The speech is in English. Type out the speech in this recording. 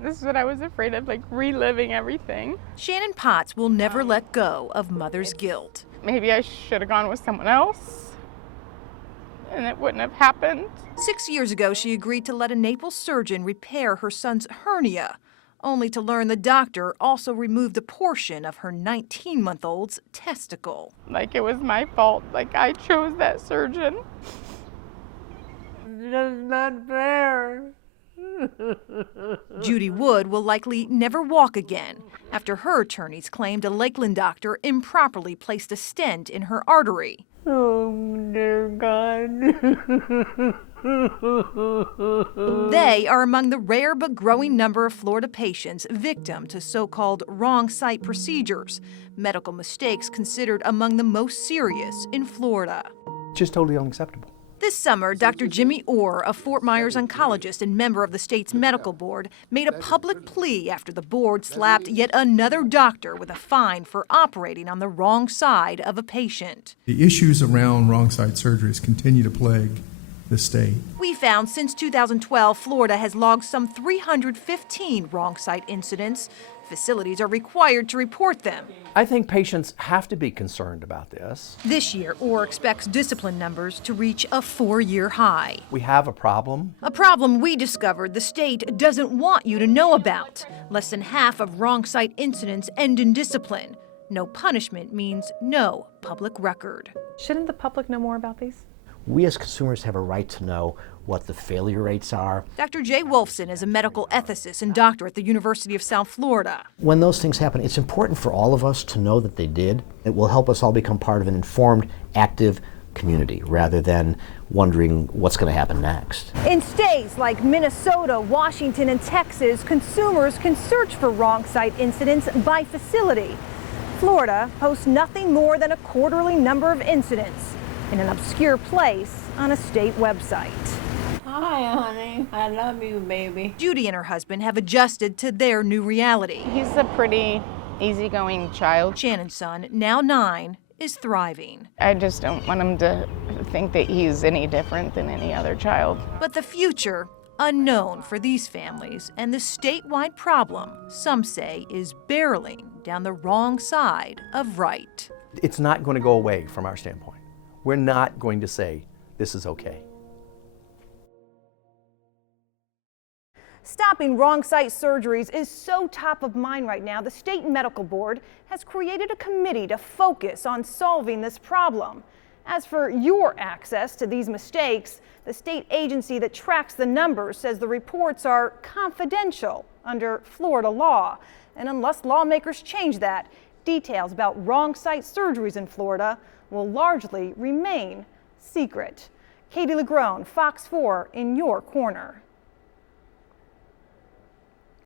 This is what I was afraid of, like reliving everything. Shannon Potts will never let go of mother's guilt. Maybe I should have gone with someone else and it wouldn't have happened. 6 years ago, she agreed to let a Naples surgeon repair her son's hernia, only to learn the doctor also removed a portion of her 19-month-old's testicle. Like it was my fault, like I chose that surgeon. That's not fair. Judy Wood will likely never walk again after her attorneys claimed a Lakeland doctor improperly placed a stent in her artery. Oh, dear God. They are among the rare but growing number of Florida patients victim to so-called wrong site procedures, medical mistakes considered among the most serious in Florida. Just totally unacceptable. This summer, Dr. Jimmy Orr, a Fort Myers oncologist and member of the state's medical board, made a public plea after the board slapped yet another doctor with a fine for operating on the wrong side of a patient. The issues around wrong site surgeries continue to plague the state. We found since 2012, Florida has logged some 315 wrong site incidents. Facilities are required to report them. I think patients have to be concerned about this. This year, Orr expects discipline numbers to reach a 4-year high. We have a problem. A problem we discovered the state doesn't want you to know about. Less than half of wrong site incidents end in discipline. No punishment means no public record. Shouldn't the public know more about these? We as consumers have a right to know what the failure rates are. Dr. Jay Wolfson is a medical ethicist and doctor at the University of South Florida. When those things happen, it's important for all of us to know that they did. It will help us all become part of an informed, active community rather than wondering what's going to happen next. In states like Minnesota, Washington, and Texas, consumers can search for wrong site incidents by facility. Florida posts nothing more than a quarterly number of incidents in an obscure place on a state website. Hi, honey. I love you, baby. Judy and her husband have adjusted to their new reality. He's a pretty easygoing child. Shannon's son, now 9, is thriving. I just don't want him to think that he's any different than any other child. But the future, unknown for these families, and the statewide problem, some say, is barreling down the wrong side of right. It's not going to go away from our standpoint. We're not going to say this is okay. Stopping wrong site surgeries is so top of mind right now, the state medical board has created a committee to focus on solving this problem. As for your access to these mistakes, the state agency that tracks the numbers says the reports are confidential under Florida law. And unless lawmakers change that, details about wrong site surgeries in Florida will largely remain secret. Katie LeGrone, Fox 4 in your corner.